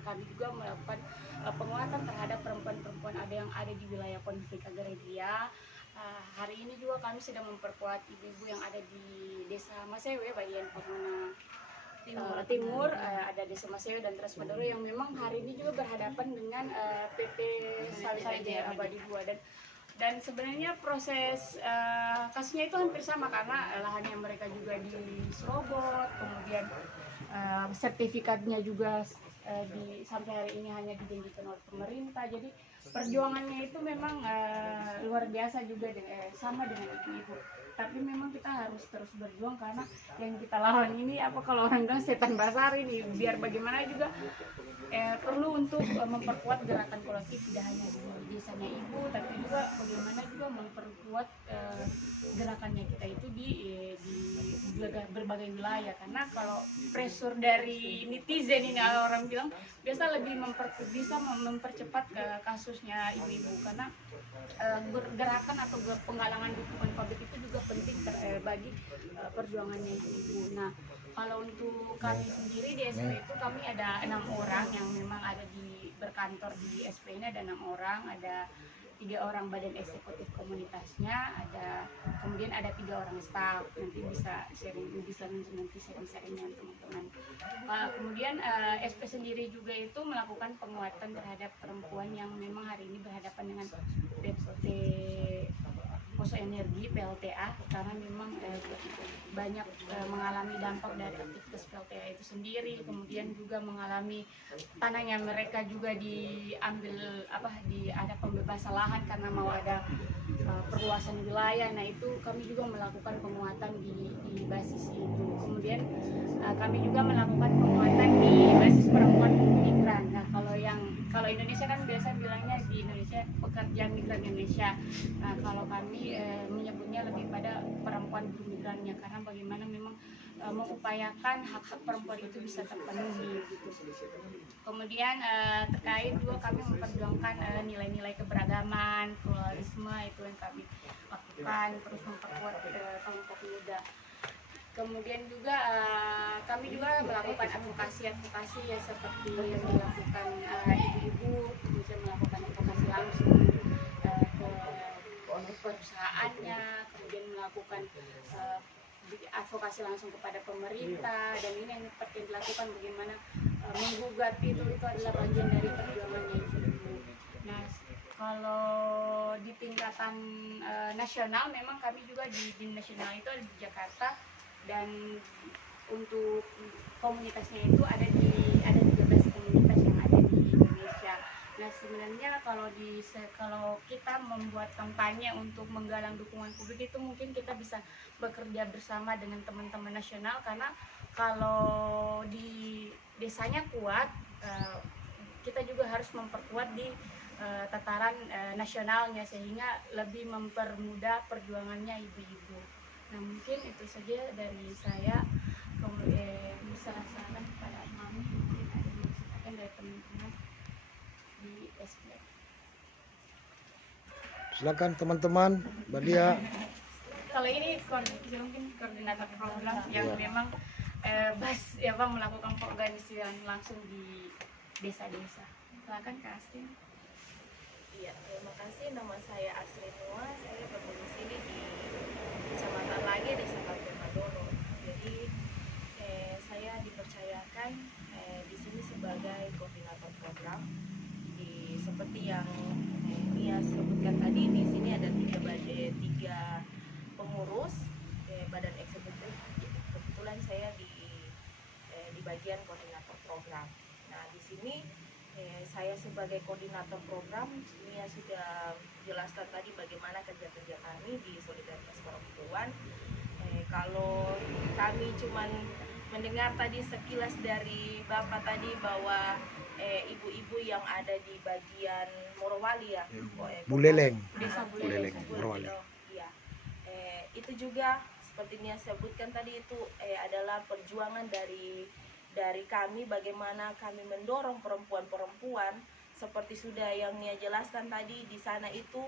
karena kami juga melakukan penguatan terhadap perempuan-perempuan yang ada di wilayah konflik agraria. Hari ini juga kami sedang memperkuat ibu-ibu yang ada di Desa Masewe, bagian Pamona Timur, ada Desa Masewe dan Trasmadoro yang memang hari ini juga berhadapan dengan PT Sawit Jaya Abadi 2 dan sebenarnya proses kasusnya itu hampir sama karena lahannya mereka juga diserobot, kemudian sertifikatnya juga sampai hari ini hanya dijanjikan oleh pemerintah. Jadi perjuangannya itu memang luar biasa juga sama dengan ibu-ibu. Tapi memang kita harus terus berjuang karena yang kita lawan ini kalau orang bilang setan basar ini, biar bagaimana juga perlu untuk memperkuat gerakan kolektif tidak hanya di desanya ibu, tapi juga bagaimana juga memperkuat gerakannya kita itu di berbagai wilayah. Karena kalau pressure dari netizen ini orang bilang biasa lebih bisa mempercepat kasusnya ibu-ibu karena gerakan atau penggalangan dukungan publik itu juga penting bagi perjuangannya ibu-ibu. Nah, kalau untuk kami sendiri di SP itu kami ada 6 orang yang memang ada berkantor di SP ini, ada 6 orang, ada 3 orang badan eksekutif komunitasnya, kemudian ada 3 orang staf. Nanti bisa sharing dengan teman-teman. Kemudian SP sendiri juga itu melakukan penguatan terhadap perempuan yang memang hari ini berhadapan dengan PT Poso Energi PLTA karena memang banyak mengalami dampak dari aktivitas PLTA itu sendiri, kemudian juga mengalami tanahnya mereka juga diambil ada pembebasan lahan karena mau ada perluasan wilayah. Nah, itu kami juga melakukan penguatan di basis itu. Kemudian kami juga melakukan penguatan di basis perempuan migran. Nah, kalau Indonesia kan biasa bilangnya di Indonesia pekerja migran Indonesia. Nah, kalau kami menyebutnya lebih pada perempuan buruh migrannya karena bagaimana memang mengupayakan hak-hak perempuan itu bisa terpenuhi gitu. Kemudian terkait juga kami memperjuangkan nilai-nilai keberagaman, pluralisme itu yang kami lakukan, terus memperkuat kelompok muda. Kemudian juga kami juga melakukan advokasi ya seperti yang dilakukan ibu-ibu, kemudian melakukan advokasi langsung ke perusahaannya, kemudian melakukan advokasi langsung kepada pemerintah, dan ini yang seperti yang dilakukan bagaimana menggugat itu adalah bagian dari perjuangannya ibu-ibu. Nah, kalau di tingkatan nasional memang kami juga di nasional itu ada di Jakarta, dan untuk komunitasnya itu ada 13 komunitas yang ada di Indonesia. Nah, sebenarnya kalau kita membuat kampanye untuk menggalang dukungan publik itu mungkin kita bisa bekerja bersama dengan teman-teman nasional, karena kalau di desanya kuat, kita juga harus memperkuat di tataran nasionalnya sehingga lebih mempermudah perjuangannya ibu-ibu. Nah, mungkin itu saja dari saya. Kemudian bisa rasakan kepada Mami, mungkin ada yang disampaikan dari teman-teman di SP. Silakan teman-teman, Mbak Dia. Kalau ini mungkin koordinator program yang memang melakukan pengorganisiran langsung di desa-desa. Silakan Kak Astrid. Iya, terima kasih. Nama saya Astrid Noah. Saya berdomisili di Kecamatan Lage, Desa Trasmadoro. Jadi saya dipercayakan di sini sebagai koordinator program. Seperti yang Mia sebutkan tadi, di sini ada 3 pengurus badan eksekutif. Kebetulan saya di bagian koordinator program. Nah, di sini saya sebagai koordinator program, Mia sudah jelaskan tadi bagaimana kerja-kerja kami di Solidaritas Perempuan. Kalau kami cuman mendengar tadi sekilas dari Bapak tadi bahwa ibu-ibu yang ada di bagian Morowali ya, Buleleng. Desa Buleleng, Morowali. Iya. Itu juga seperti Mia sebutkan tadi, itu adalah perjuangan dari kami, bagaimana kami mendorong perempuan-perempuan seperti sudah yang Nia jelaskan tadi. Di sana itu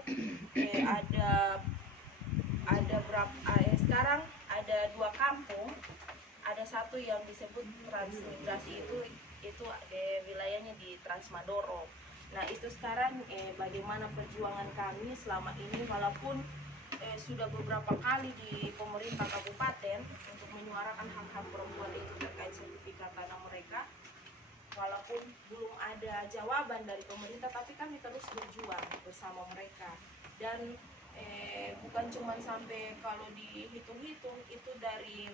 ada berapa sekarang ada 2 kampung, ada satu yang disebut transmigrasi itu itu wilayahnya di Transmadoro. Nah itu sekarang bagaimana perjuangan kami selama ini, walaupun sudah beberapa kali di pemerintah kabupaten untuk menyuarakan hak-hak perempuan itu terkait sertifikat tanah mereka, walaupun belum ada jawaban dari pemerintah, tapi kami terus berjuang bersama mereka. Dan bukan cuma sampai kalau dihitung-hitung itu dari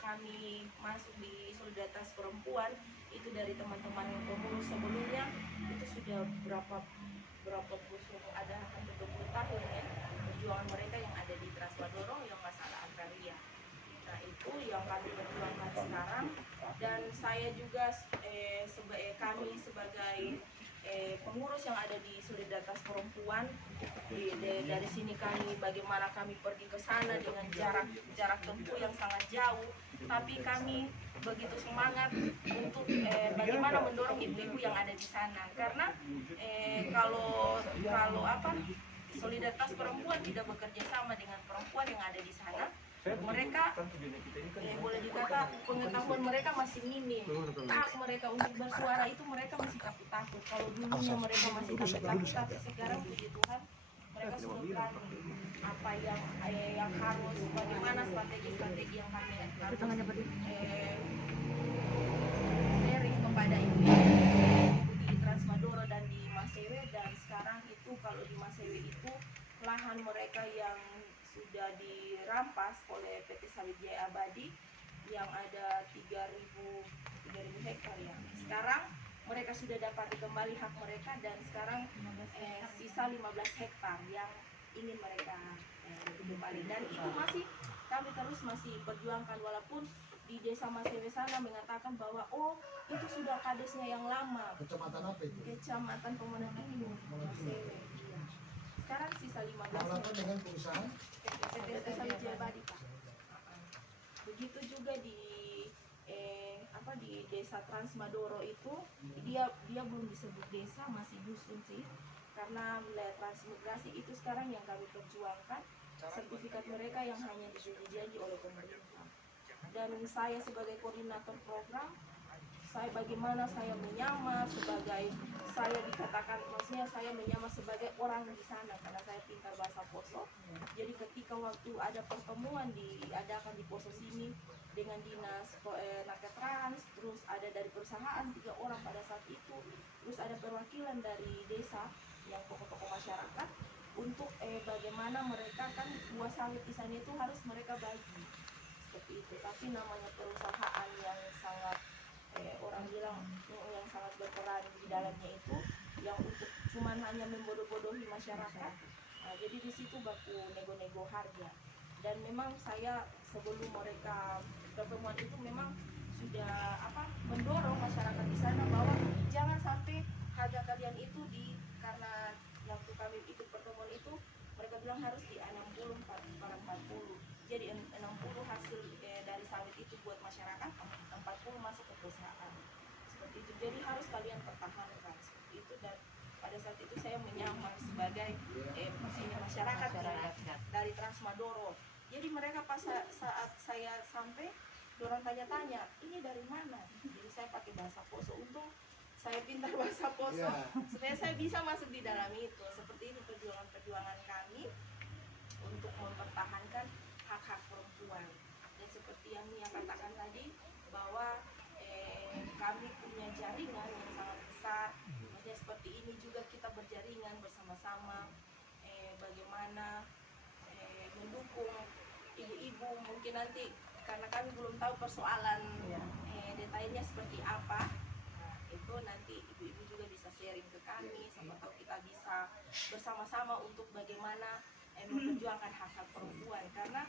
kami masuk di solidaritas perempuan, itu dari teman-teman yang pengurus sebelumnya itu sudah berapa busur, ada hampir 20 tahun ya perjuangan mereka yang ada di Transmadoro yang masalah agraria. Nah itu yang kami perjuangkan sekarang, dan saya juga kami sebagai pengurus yang ada di solidaritas perempuan dari sini kami bagaimana kami pergi ke sana dengan jarak tempuh yang sangat jauh, tapi kami begitu semangat untuk bagaimana mendorong ibu-ibu yang ada di sana, karena kalau solidaritas perempuan tidak bekerja sama dengan perempuan yang ada di sana, mereka boleh dikata pengetahuan mereka masih minim. Hak mereka untuk bersuara itu mereka masih takut-takut. Kalau dulunya mereka masih takut-takut, tapi sekarang puji Tuhan mereka sudah berani. Apa yang harus, bagaimana strategi-strategi yang kami harus sharing kepada ibu di Transmadoro dan di Masewe. Dan sekarang itu kalau di Masewe itu lahan mereka yang sudah dirampas oleh PT Sawit Jaya Abadi yang ada 3.000 hektar ya. Sekarang mereka sudah dapat kembali hak mereka, dan sekarang sisa 15 hektar yang ingin mereka kembali. Dan itu kami terus masih perjuangkan, walaupun di desa Masewe sana mengatakan bahwa itu sudah kadesnya yang lama. Kecamatan apa itu? Kecamatan Pemenang ini Masewe. Iya. Sekarang sisa 15 hektar. Dengan perusahaan PT Sawit Jaya Abadi, Pak. Begitu juga di desa Transmadoro itu dia belum disebut desa, masih dusun sih, karena wilayah transmigrasi itu sekarang yang kami perjuangkan sertifikat mereka yang hanya dijanji oleh pemerintah. Dan saya sebagai koordinator program, bagaimana saya menyamar sebagai, saya dikatakan maksudnya saya menyamar sebagai orang di sana karena saya pintar bahasa Poso. Jadi ketika waktu ada pertemuan diadakan di Poso sini dengan dinas Naketrans, terus ada dari perusahaan 3 orang pada saat itu, terus ada perwakilan dari desa yang tokoh-tokoh masyarakat untuk bagaimana mereka kan buah sawit di sana itu harus mereka bagi seperti itu. Tapi namanya perusahaan yang sangat orang bilang yang sangat berperan di dalamnya itu yang untuk cuman hanya membodoh-bodohi masyarakat. Nah, jadi di situ baku nego-nego harga. Dan memang saya sebelum mereka pertemuan itu memang sudah mendorong masyarakat di sana bahwa jangan sampai harga kalian itu karena waktu kami ikut pertemuan itu mereka bilang harus di 60 40. Jadi 60 hasil dari sawit itu buat masyarakat, 40 masuk ke perusahaan. Seperti itu. Jadi harus kalian pertahankan seperti itu. Dan pada saat itu saya menyamar sebagai masyarakat dari Transmadoro. Jadi mereka pas saat saya sampai, orang tanya-tanya, ini dari mana? Jadi saya pakai bahasa Poso. Untung saya pintar bahasa Poso, supaya saya bisa masuk di dalam itu. Seperti itu perjuangan kami untuk mempertahankan hak-hak perempuan. Dan seperti yang Nia katakan tadi, bahwa kami punya jaringan yang sangat besar. Maksudnya seperti ini juga kita berjaringan bersama-sama, bagaimana mendukung ibu-ibu. Mungkin nanti karena kami belum tahu persoalan detailnya seperti apa, itu nanti ibu-ibu juga bisa sharing ke kami, sama tahu kita bisa bersama-sama untuk bagaimana memperjuangkan hak-hak perempuan. Karena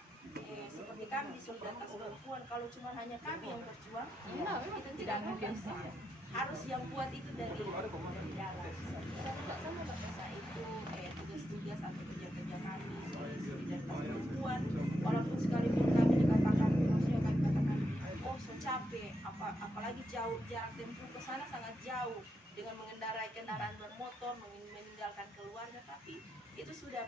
seperti kami di solidaritas perempuan, kalau cuma hanya kami yang berjuang, itu tidak akan bisa. Harus yang kuat itu dari dalam. Nah itu tugas-tugas atau kerja-kerja kami solidaritas perempuan. Walaupun sekalipun kami dikatakan, maksudnya kami katakan, so capek, apalagi jauh, jarak tempuh ke sana sangat jauh dengan mengendarai kendaraan bermotor, meninggalkan keluarga, tapi itu sudah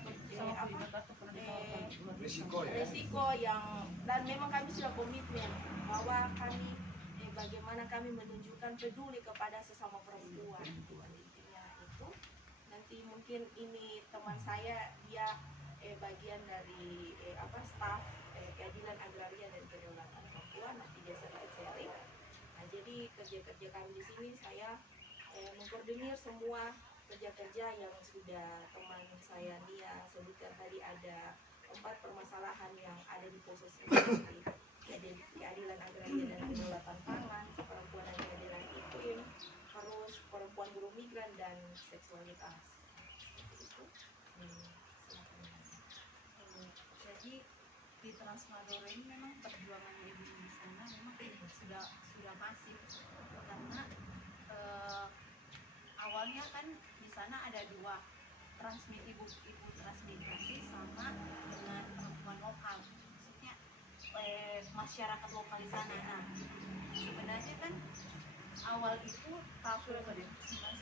resiko yang, dan memang kami sudah komitmen bahwa kami bagaimana kami menunjukkan peduli kepada sesama perempuan. Intinya itu. Nanti mungkin ini teman saya, dia bagian dari staf keadilan agraria dan kedaulatan perempuan, nanti dia sharing. Nah, jadi kerja-kerja kami di sini saya mengkoordinir semua kerja-kerja yang sudah teman saya Nia sebutkan tadi. Ada 4 permasalahan yang ada di posisi jadi keadilan agraria dan kedaulatan pangan, perempuan dan keadilan iklim, terus perempuan buruh migran dan seksualitas. Itu. Jadi di Transmadora ini memang perjuangan ibu di sana memang sudah masif, karena awalnya kan di sana ada 2, ibu transmigrasi sama dengan perempuan lokal, maksudnya masyarakat lokal di sana. Nah, sebenarnya kan awal itu tahun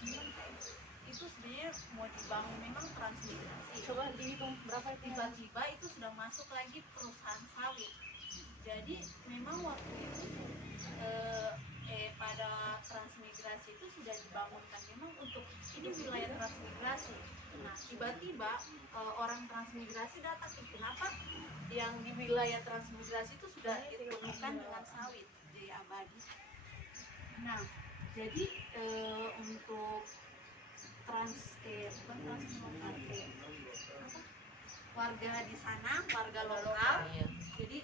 1999 itu sebenarnya mau dibangun memang transmigrasi. Coba dihitung berapa itu? Tiba-tiba itu sudah masuk lagi perusahaan sawit. Jadi memang waktu itu pada transmigrasi itu sudah dibangunkan memang untuk ini wilayah transmigrasi. Nah, tiba-tiba orang transmigrasi datang, kenapa yang di wilayah transmigrasi itu sudah dipenuhkan dengan sawit jadi abadi. Nah, jadi untuk warga di sana, warga lokal, jadi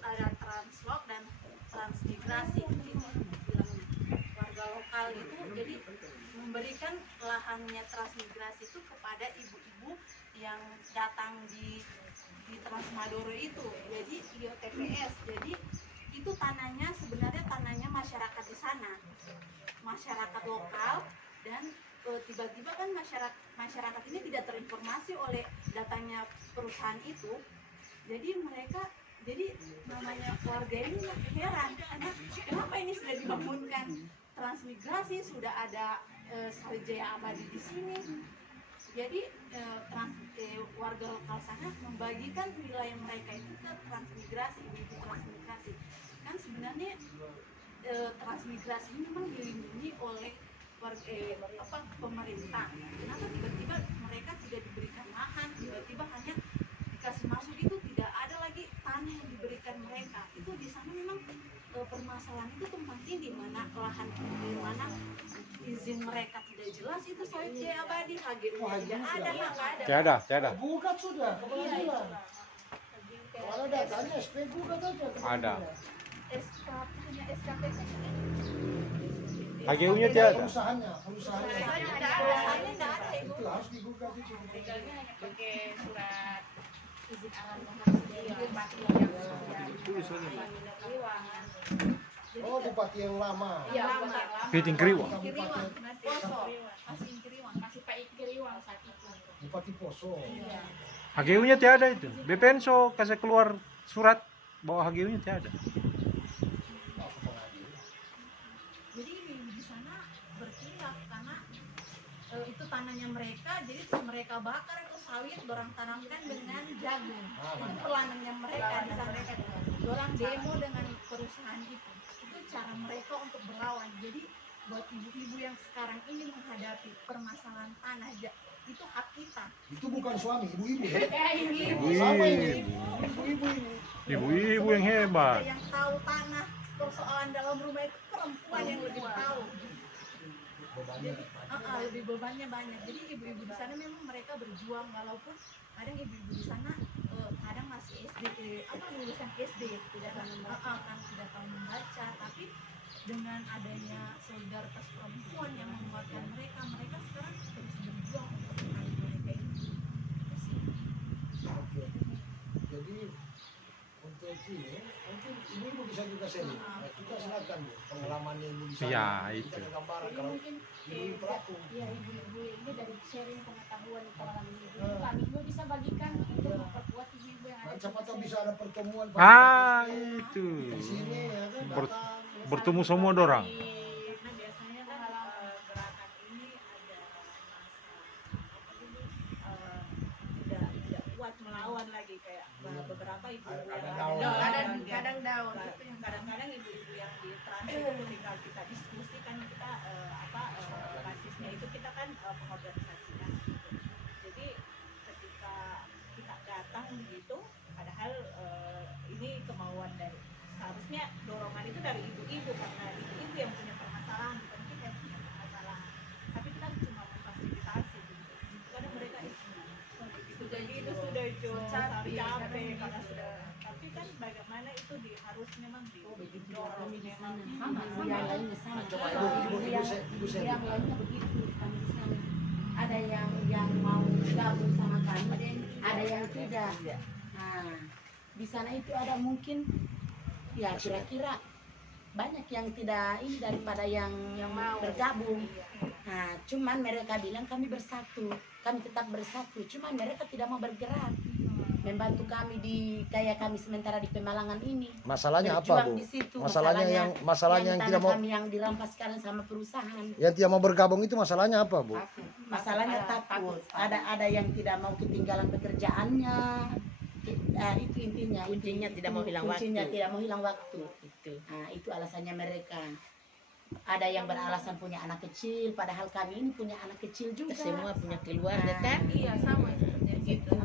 ada translok dan transmigrasi gitu. Warga lokal itu jadi memberikan lahannya transmigrasi itu kepada ibu-ibu yang datang di Transmadora itu, jadi di TPS. Jadi itu tanahnya sebenarnya tanahnya masyarakat di sana, masyarakat lokal. Dan tiba-tiba kan masyarakat ini tidak terinformasi oleh datanya perusahaan itu. Jadi namanya warga ini heran, karena kenapa ini sudah dibangunkan transmigrasi, sudah ada Sawijaya Abadi di sini. Jadi warga lokal sana membagikan wilayah mereka itu ke transmigrasi, ibu transmigrasi. Kan sebenarnya transmigrasi ini memang dilindungi oleh pemerintah. Kenapa tiba-tiba mereka tidak diberikan lahan, tiba-tiba hanya dikasih masuk, itu tidak ada lagi tanah yang diberikan mereka. Itu di sana memang permasalahan itu tumpang tindih, mana lahan, di mana izin mereka tidak jelas. Itu Sawijaya Abadi, HGU tidak ada. Tiada. Gugat sudah ke pengadilan. Kalau datanya SP gugat aja ke Ada. Punya SKPP HGU-nya tiada. Perusahaannya tidak ada, Ibu. itu harus digugat itu. Legalnya hanya pakai surat izin alam nomor 9 Bupati yang sudah Kriwangan. Oh, bupati yang lama. Iya, Bupati yang lama. Piting Kriwang. Masih Kriwang. Masih Pak Kriwang saat itu. Bupati Poso. Iya. HGU-nya tiada itu. BPNSO kasih keluar surat bahwa HGU-nya tiada. Jadi di sana bertindak karena itu tanahnya mereka, jadi mereka bakar itu sawit, orang tanamkan dengan jagung. Itu perlanannya mereka di sana. Orang demo dengan perusahaan itu cara mereka untuk berlawan. Jadi buat ibu-ibu yang sekarang ini menghadapi permasalahan tanah, itu hak kita. Itu bukan suami, ibu-ibu. Ibu-ibu. Sama ini. Ibu-ibu ini. Ibu-ibu yang hebat. Yang tahu tanah, persoalan dalam rumah itu perempuan yang lebih tahu. Bebannya. Lebih bebannya banyak. Jadi ibu-ibu di sana memang mereka berjuang, walaupun kadang ibu-ibu di sana kadang masih SD, lulusan SD, tidak tahu membaca, tapi dengan adanya solidaritas perempuan yang menguatkan mereka sekarang terus berjuang untuk mencari mereka ini. Oke. Jadi untuk ini mungkin ibu-ibu bisa juga sharing. Nah, kita silakan Bu, pengalamannya ibu di sana. Iya, itu. Kita ada gambaran Jadi kalau mungkin ibu pelaku. ya ibu-ibu ini dari sharing pengetahuan pengalaman ibu kami juga bisa bagikan untuk memperkuat ibu-ibu yang ada Nah, di siapa tahu desa. bisa ada pertemuan Itu. di sini ya kan. Ber- datang. Bertemu semua dorang. Karena biasanya kan gerakan ini ada masa tidak kuat sempat melawan lagi kayak beberapa ibu-ibu Ada yang daun. Kadang daun gitu yang kadang-kadang ibu-ibu yang di trans itu ketika kita diskusi kan kita basisnya itu kita kan pengorganisasian gitu. Jadi ketika kita datang gitu padahal ini kemauan dari seharusnya dorongan itu dari ibu-ibu karena ibu-ibu yang punya permasalahan bukan kita yang punya permasalahan, tapi kita cuma memfasilitasi gitu. Kadang mereka itu jadi itu sudah capek karena sudah, tapi kan bagaimana itu harus memang didorong memang Sama, yang lainnya sama. Coba ibu saya. Yang lainnya begitu kami di sana. Ada yang mau gabung sama kami, ada yang tidak. Nah, di sana itu ada mungkin ya kira-kira banyak yang tidak ini daripada yang mau bergabung. Iya. Nah, cuman mereka bilang kami bersatu, kami tetap bersatu. Cuman mereka tidak mau bergerak, membantu kami di kayak kami sementara di Pemalangan ini. Masalahnya apa, Berjuang Bu? di situ. Masalahnya yang tanah tidak mau kami yang dirampas sekarang sama perusahaan. yang tidak mau bergabung itu masalahnya apa, Bu? Masalahnya takut. Ada yang tidak mau ketinggalan pekerjaannya. Itu intinya. Kuncinya tidak mau hilang Kuncinya waktu. tidak mau hilang waktu. Itu. Nah, itu alasannya mereka. Ada yang beralasan punya anak kecil, padahal kami ini punya anak kecil juga. Semua punya keluarga Nah, kan? Iya sama seperti gitu.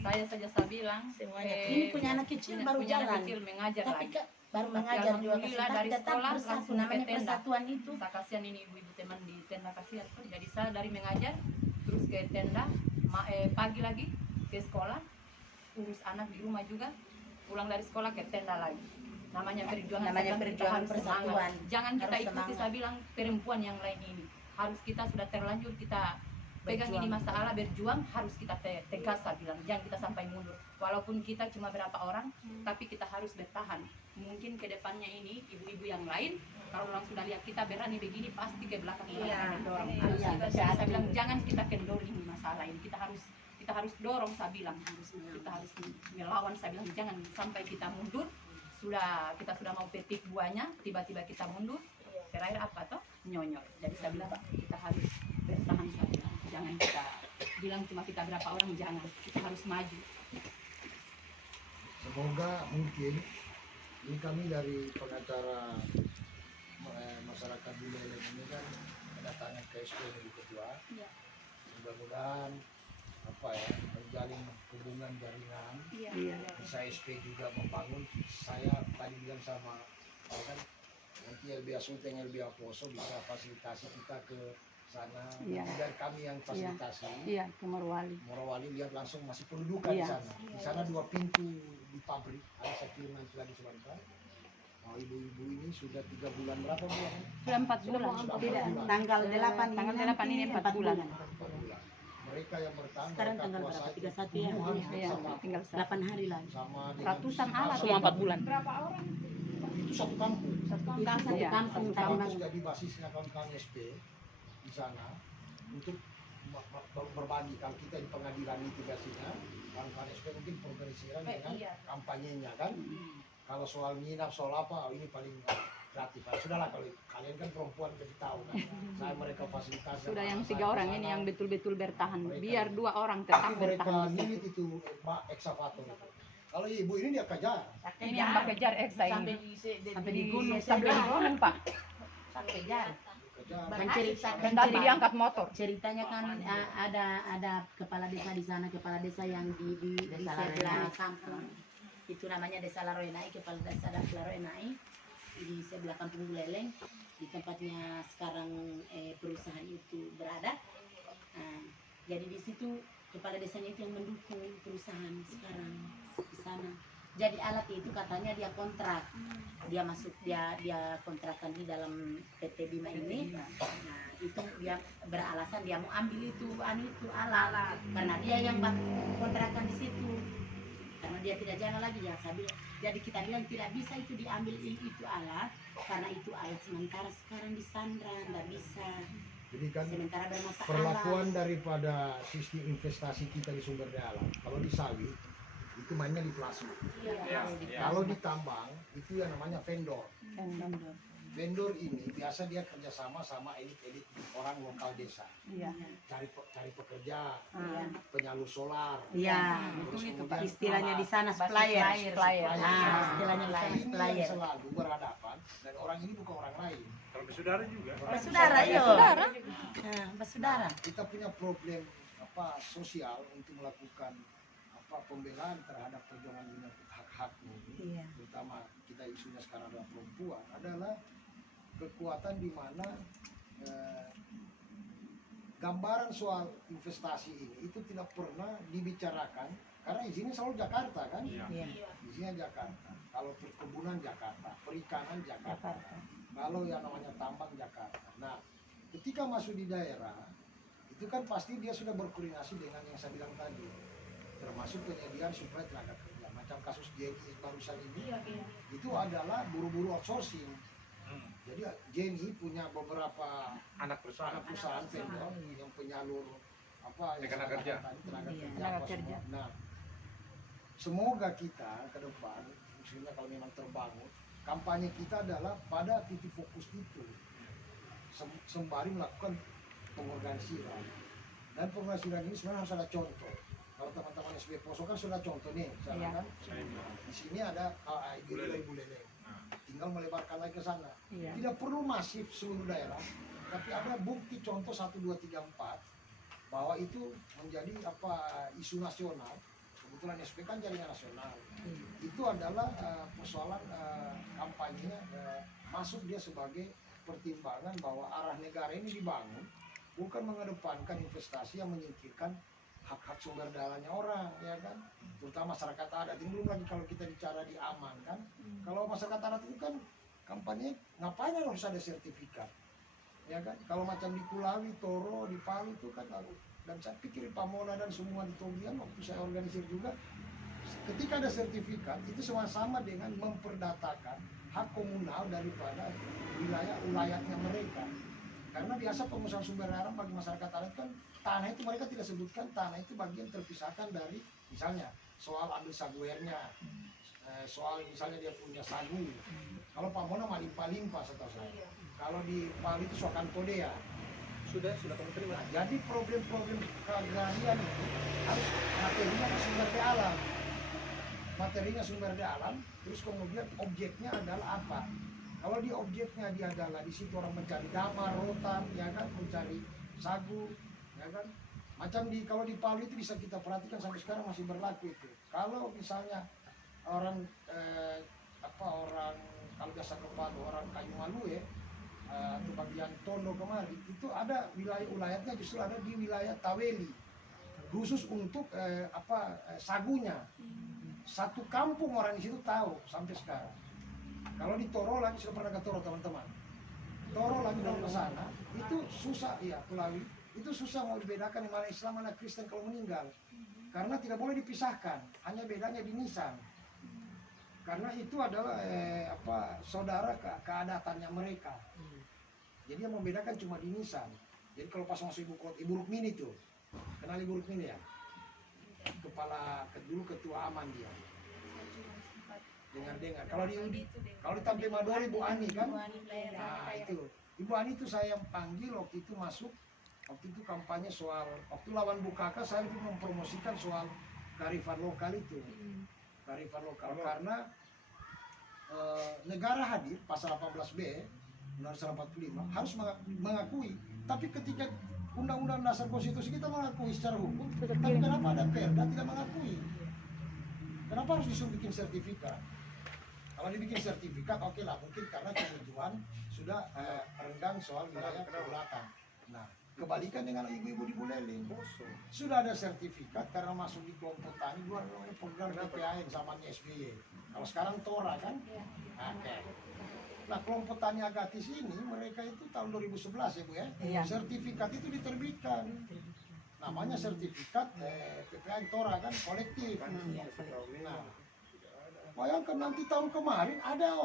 Saya saja saya bilang Semuanya Ini punya anak kecil baru punya anak jalan. kecil mengajar Tapi lagi. Kak, baru Tapi mengajar juga alhamdulillah tapi dari tetap sekolah bersatu, langsung namanya ke tenda. persatuan itu. Saya kasihan ini ibu-ibu teman di tenda kasihan. Jadi saya dari mengajar terus ke tenda pagi lagi ke sekolah, urus anak di rumah juga, pulang dari sekolah ke tenda lagi. Namanya perjuangan. Namanya saya bilang, kita perjuangan harus persatuan. semangat. Jangan kita Harus ikuti semangat. saya bilang perempuan yang lain ini. Harus kita sudah terlanjur kita pegang Berjuang. ini masalah berjuang, harus kita tegas saya bilang. Jangan kita sampai mundur. Walaupun kita cuma berapa orang, tapi kita harus bertahan. Mungkin ke depannya ini ibu-ibu yang lain kalau orang sudah lihat kita berani begini pasti ke belakang Iya. kita mendorong. Iya, Saya bilang jangan kita kendor ini masalah ini. Kita harus dorong saya bilang. Kita harus melawan saya bilang jangan sampai kita mundur. Kita sudah mau petik buahnya, tiba-tiba kita mundur. Terakhir apa toh? Nyonyol. Jadi saya bilang kita harus bertahan saya bilang. Jangan kita bilang cuma kita berapa orang, jangan. Kita harus maju. Semoga mungkin ini kami dari pengacara masyarakat Buleleng ini kan kedatangan ke SP dari ketua. Iya. Mudah-mudahan menjalin hubungan jaringan. Iya. Bisa SP juga membangun. Saya tadi bilang sama kan nanti LBH Sulteng LBH Poso bisa fasilitasi kita ke sana. Iya. Dan kami yang fasilitasi. Iya, ke Morowali. Morowali lihat langsung masih pendudukan di Iya. sana. Di sana 2 pintu di pabrik. Ada saya kirim nanti lagi sebentar. Nah, ibu-ibu ini sudah 3 bulan berapa bulan? Sudah 4 bulan. Tidak, tanggal 8 ini Tanggal 8 ini 4 bulan. 4 bulan. Mereka yang bertahan. Sekarang mereka tanggal kuasa berapa? itu 31 ya? puluhan Iya, sama, tinggal 8 hari lagi. sama dengan ratusan alat. Semua 4 bulan. berapa orang? itu satu kampung. Itu satu Iya, kampung satu tadi Kampung masuk. jadi basisnya kawan-kawan SP di sana untuk berbagi. Kalau kita di pengadilan itu biasanya kawan-kawan SP mungkin pengorganisiran dengan Iya. kampanyenya kan. Kalau soal nginap, soal apa, ini paling kreatif. Nah, sudahlah kalau kalian kan perempuan jadi tahu kan. Saya mereka fasilitasi. Sudah sama yang saya 3 orang di ini sana. yang betul-betul bertahan. Mereka Biar ini. 2 orang Tapi tetap mereka bertahan di nilit situ. itu eksavator itu. Kalau ibu ini dia kejar. Ini yang Pak kejar eksa Sampai ini. di Sampai di gunung, sebelah. sampai di gunung Pak. Sampai jalan. Kejar. Dan cerita Dan tadi diangkat motor. ceritanya kan ada kepala desa di sana, kepala desa yang di Desa sebelah Laroenai. kampung. Itu namanya Desa Laroenai, kepala desa Laroenai di sebelah kampung Buleleng, di tempatnya sekarang perusahaan itu berada. Nah, jadi di situ kepala desanya itu yang mendukung perusahaan sekarang di sana. Jadi alat itu katanya dia kontrak, dia masuk dia kontrakan di dalam PT Bima ini. Nah itu dia beralasan dia mau ambil itu alat karena dia yang kontrakan di situ. Karena dia tidak jalan lagi ya saya bilang. Jadi kita bilang tidak bisa itu diambil itu alat karena itu alat sementara sekarang disandra nggak bisa. Jadi kan Sementara bermasalah. perlakuan daripada sistem investasi kita di sumber daya alam. Kalau di sawit itu mainnya di plasma. Kalau di tambang itu yang namanya vendor. Vendor ini biasa dia kerjasama sama elit-elit orang orang lokal desa, Iya. cari pekerja, Iya. penyalur solar. Iya, Terus itu kemudian istilahnya di sana Supplier. supplier. Supplier. Nah, istilahnya di Nah, sana ini yang supplier. selalu berhadapan dan orang ini bukan orang lain. Kalau bersaudara juga. Bersaudara, iya. Bersaudara. Nah, bersaudara. Kita punya problem sosial untuk melakukan pembelaan terhadap perjuangan menyangkut hak-hak ini, Iya. terutama kita isunya sekarang adalah perempuan, adalah kekuatan di mana gambaran soal investasi ini itu tidak pernah dibicarakan karena izinnya selalu Jakarta kan, Iya. Iya. izinnya Jakarta. Kalau perkebunan Jakarta, perikanan Jakarta, Jakarta. kalau yang namanya tambang Jakarta. Nah, ketika masuk di daerah itu kan pasti dia sudah berkoordinasi dengan yang saya bilang tadi, termasuk penyediaan suplai tenaga kerja. Macam kasus JNI barusan ini, itu adalah buru-buru outsourcing. Jadi JNI punya beberapa Anak perusahaan. perusahaan vendor yang penyalur yang Tenaga saya kerja. katakan tadi, tenaga Iya. kerja, Tenaga apa kerja. semua. Nah, semoga kita ke depan, khususnya kalau memang terbangun, kampanye kita adalah pada titik fokus itu, sembari melakukan pengorganisiran. Dan pengorganisiran ini sebenarnya harus ada contoh. Kalau teman-teman SB Poso kan sudah contoh nih, misalnya Iya. kan di sini ada Ibu Leleng. Tinggal melebarkan lagi ke sana. Iya. Tidak perlu masif seluruh daerah, tapi ada bukti contoh 1, 2, 3, 4 bahwa itu menjadi isu nasional. Kebetulan SP kan jaringan nasional. Itu adalah persoalan kampanye masuk dia sebagai pertimbangan bahwa arah negara ini dibangun bukan mengedepankan investasi yang menyingkirkan hak-hak sumber dayanya orang, ya kan, terutama masyarakat adat. Ini belum lagi kalau kita bicara di aman kan, kalau masyarakat adat itu kan kampanye ngapain harus ada sertifikat, ya kan, kalau macam di Kulawi, Toro, di Palu itu kan lalu, dan saya pikir di Pamola dan semua di Togian waktu saya organisir juga, ketika ada sertifikat itu sama-sama dengan memperdatakan hak komunal daripada wilayahnya mereka. Karena biasa pengusahaan sumber daya alam bagi masyarakat adat kan tanah itu mereka tidak sebutkan tanah itu bagian terpisahkan dari misalnya soal ambil saguernya, soal misalnya dia punya sagu. Kalau Pamona malimpa-limpa setahu saya. Kalau di Bali itu sokan kodea. Sudah kamu terima. Nah, jadi problem-problem keagrarian itu harus materinya sumber daya alam. Materinya sumber daya alam, terus kemudian objeknya adalah apa? Kalau di objeknya dia adalah di situ orang mencari damar, rotan, ya kan, mencari sagu, ya kan. Macam kalau di Palu itu bisa kita perhatikan sampai sekarang masih berlaku itu. Kalau misalnya orang orang kalau biasa ke Palu, orang Kayu Malu ya, atau bagian Tondo kemari, itu ada wilayahnya justru ada di wilayah Taweli, khusus untuk sagunya. Satu kampung orang di situ tahu sampai sekarang. Kalau di Torolan, sudah pernah ke Toro teman-teman. Torolan kalau ke sana itu susah, ya Kulawi itu susah mau dibedakan mana Islam mana Kristen kalau meninggal, karena tidak boleh dipisahkan. Hanya bedanya di nisan. Karena itu adalah saudara keadatannya mereka. Jadi yang membedakan cuma di nisan. Jadi kalau pas masuk Ibu Rukmini tuh, kenal Ibu Rukmini ya? Dulu ketua aman dia. Dengar kalau di Tampe Madori Ibu Ani kan, nah itu Ibu Ani itu saya yang panggil waktu itu masuk, waktu itu kampanye soal waktu lawan Bukaka, saya itu mempromosikan soal kearifan lokal itu, kearifan lokal karena negara hadir pasal 18B Undang-Undang 45 harus mengakui, tapi ketika Undang-Undang Dasar Konstitusi kita mengakui secara hukum, tapi kenapa ada Perda tidak mengakui? Kenapa harus disuruh bikin sertifikat? Kalau dibikin sertifikat, oke lah, mungkin karena kemajuan sudah renggang soal wilayah kedaulatan. Nah, kebalikan dengan ibu-ibu di Buleleng, sudah ada sertifikat karena masuk di kelompok tani, dua program PPAN zamannya SBY. Kalau sekarang Tora kan, oke. Nah, kelompok tani Agatis ini mereka itu tahun 2011 ya Bu ya, Iya. sertifikat itu diterbitkan. Namanya sertifikat PPAN Tora kan kolektif. Nah, bayangkan nanti tahun kemarin ada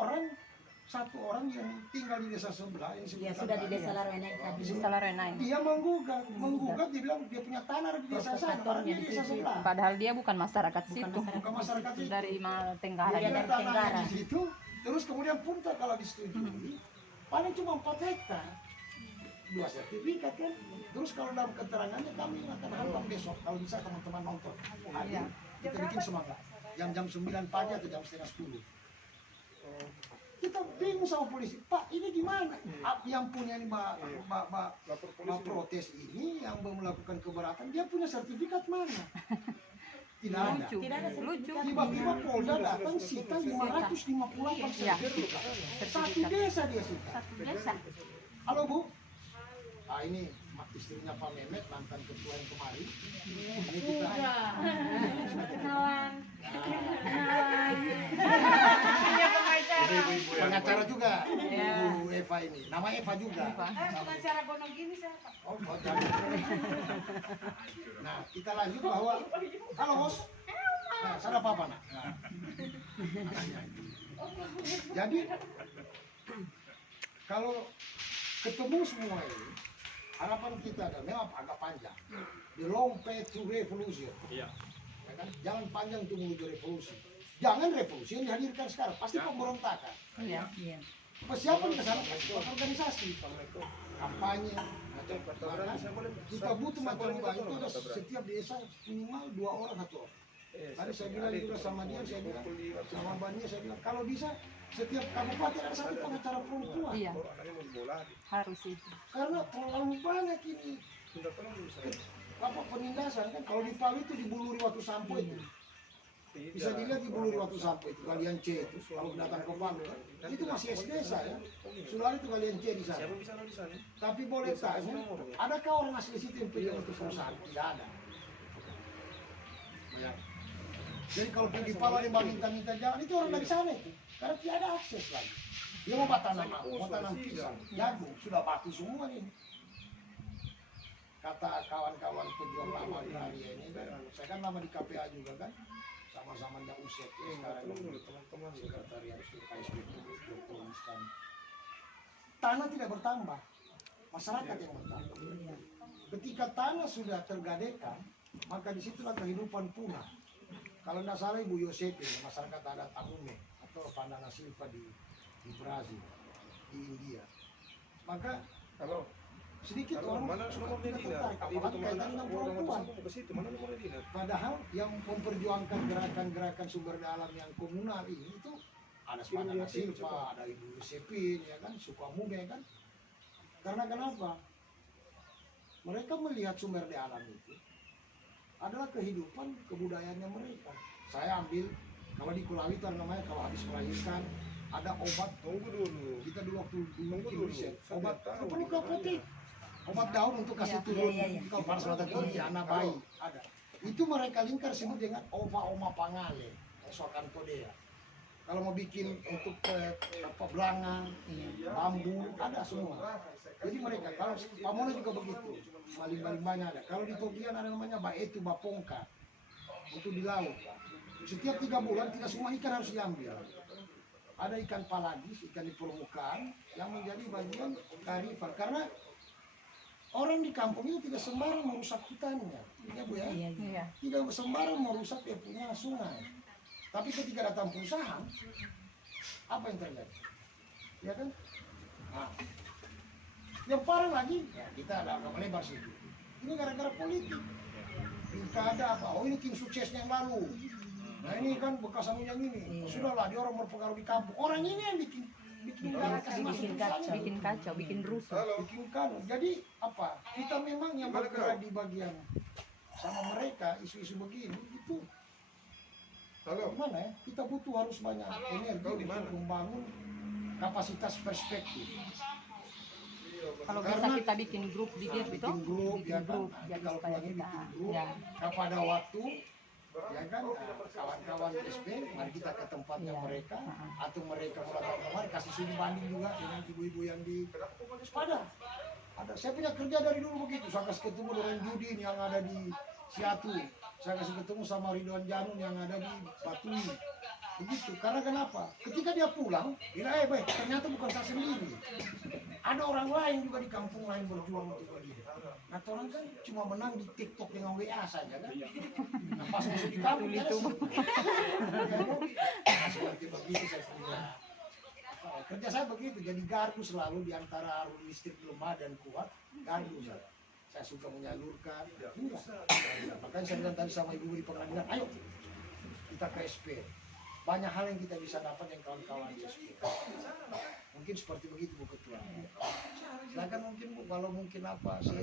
satu orang yang tinggal di desa sebelah yang Ya sudah di desa Larwenai tadi. Salah Renai. dia menggugat dia bilang dia punya tanah di desa sana, padahal dia di desa sebelah, Padahal dia bukan masyarakat Bukan situ. masyarakat. bukan masyarakat itu. Dari Tenggara. Dia Dia dari tanahnya Tenggara. di situ, terus kemudian punta kalau disetujui paling cuma 4 hektar. 2 sertifikat kan. Terus kalau dalam keterangannya kami akan hantam besok kalau bisa teman-teman nonton. Hadir, kita bikin semangat. Jam 9 pagi atau jam setengah 10. Kita bingung sama polisi, Pak ini gimana? Yang punya ini mbak protes ini, yang melakukan keberatan, dia punya sertifikat mana? Tidak ada. Tidak ada Lucu. Tiba-tiba Polda datang sita 558 sertifikat. Satu desa dia sita. satu desa. Halo Bu, ini istrinya Pak Mehmet, mantan ketua yang kemarin. Ini kita Kenalan. pengacara juga, Bu Eva ini. Nama Eva juga. Pengacara Gunung Gini siapa? Oh, jangan. Nah, kita lanjut bahwa, halo Bos. Nah, salah apa nak? Nah. Jadi, kalau ketemu semua ini, harapan kita adalah memang agak panjang. The long path to revolution. Iya. Ya kan? Jalan panjang untuk menuju revolusi. Jangan revolusi yang dihadirkan sekarang, pasti pemberontakan. Iya. Iya. Persiapan ke sana organisasi, kampanye. Kita butuh macam itu ada setiap desa minimal 2 orang 1 orang. Tadi saya bilang juga sama dia, saya bilang sama bannya, saya bilang kalau bisa setiap kabupaten ada 1 pengacara perempuan. Iya. Harus itu. Karena terlalu banyak ini penindasan kan. Kalau di Palu itu di Buluri Watu Sampo itu bisa dilihat di Buluri Watu Sampo itu galian C itu kalau datang ke Palu kan, itu masih SD saya. Sudah ada itu galian C di sana. Tapi boleh tanya, adakah orang asli situ yang pegang itu perusahaan? Tidak ada. Ya. Jadi kalau pergi di Palu dia minta jalan itu orang dari sana itu, karena tidak ada akses lagi. Dia mau tanam pisang, jagung, sudah batu semua ini. Kata kawan-kawan pejuang lama di Aria ini kan, saya kan lama di KPA juga kan, sama-sama ndak usep ya sekarang teman-teman sekretariat KSP Dr. Iskan. Tanah tidak bertambah, masyarakat yang bertambah. Ketika tanah sudah tergadaikan, maka disitulah kehidupan punah. Kalau tidak salah Ibu Yosepin, masyarakat adat Amume atau Pandana Silva di Brazil, di India. Maka sedikit orang sudah tidak tertarik, apalagi kaitan dengan perempuan. Padahal yang memperjuangkan gerakan-gerakan sumber daya alam yang komunal ini itu ada Pandana Silva, ada Ibu Yosepin, ya kan, Sukamume kan. Karena kenapa? Mereka melihat sumber daya alam itu adalah kehidupan kebudayaannya mereka. Saya ambil, kalau di Kulawi itu namanya kalau habis melahirkan ada obat. Kita dulu waktu bikin riset, obat perlu ke apotek, obat daun untuk kasih turun kalau panas mata tinggi anak bayi ada. Itu mereka lingkar sebut dengan oma pangale, sokan kodea. Kalau mau bikin untuk belanga, bambu ada semua. Jadi mereka kalau Pamono juga begitu, maling-malingnya ada. Kalau di Togian ada namanya baetu bapongka untuk di laut. Setiap 3 bulan tidak semua ikan harus diambil. Ada ikan palagis, ikan di permukaan yang menjadi bagian kearifan. Karena orang di kampung itu tidak sembarang merusak hutannya, ya Bu ya. Iya. Tidak sembarang merusak dia punya sungai. Tapi ketika datang perusahaan, apa yang terjadi? Ya kan? Nah, yang parah lagi, ya kita ada agak melebar situ. Ini gara-gara politik. Pilkada apa? Oh ini tim suksesnya yang lalu. Nah ini kan bekas anu yang ini. Sudahlah dia orang berpengaruh di kampung. Orang ini yang bikin kacau, bikin rusuh. bikin kacau. Jadi apa? Kita memang yang bergerak di bagian sama mereka isu-isu begini itu. Gimana ya? Kita butuh harus banyak energi untuk membangun kapasitas perspektif. Kalau bisa kita bikin grup di gitu, bikin grup, ya kan? jadi Kalau supaya lagi kita bikin grup, ya. pada waktu ya kan kawan-kawan SP, mari kita ke tempatnya mereka, atau mereka datang kemari kasih sudi banding juga dengan ibu-ibu yang di ada. Saya punya kerja dari dulu begitu. Saya kasih ketemu dengan Judin yang ada di Siatu, saya kasih ketemu sama Ridwan Janun yang ada di Batui. Begitu, karena kenapa? Ketika dia pulang, dia ternyata bukan saya sendiri. Ada orang lain juga di kampung lain berjuang untuk begini. Nah, orang kan cuma menang di TikTok dengan WA saja kan. Nah, pas masuk di kampung, nah, seperti begitu saya punya. Kerja saya begitu, jadi gardu selalu di antara arus listrik lemah dan kuat, gardu saya. Saya suka menyalurkan, udah. Makanya saya bilang tadi sama ibu di pengadilan, ayo kita ke SP. Banyak hal yang kita bisa dapat yang kawan-kawan di SP. Mungkin seperti begitu Bu Ketua. Silakan mungkin Bu, kalau mungkin apa seri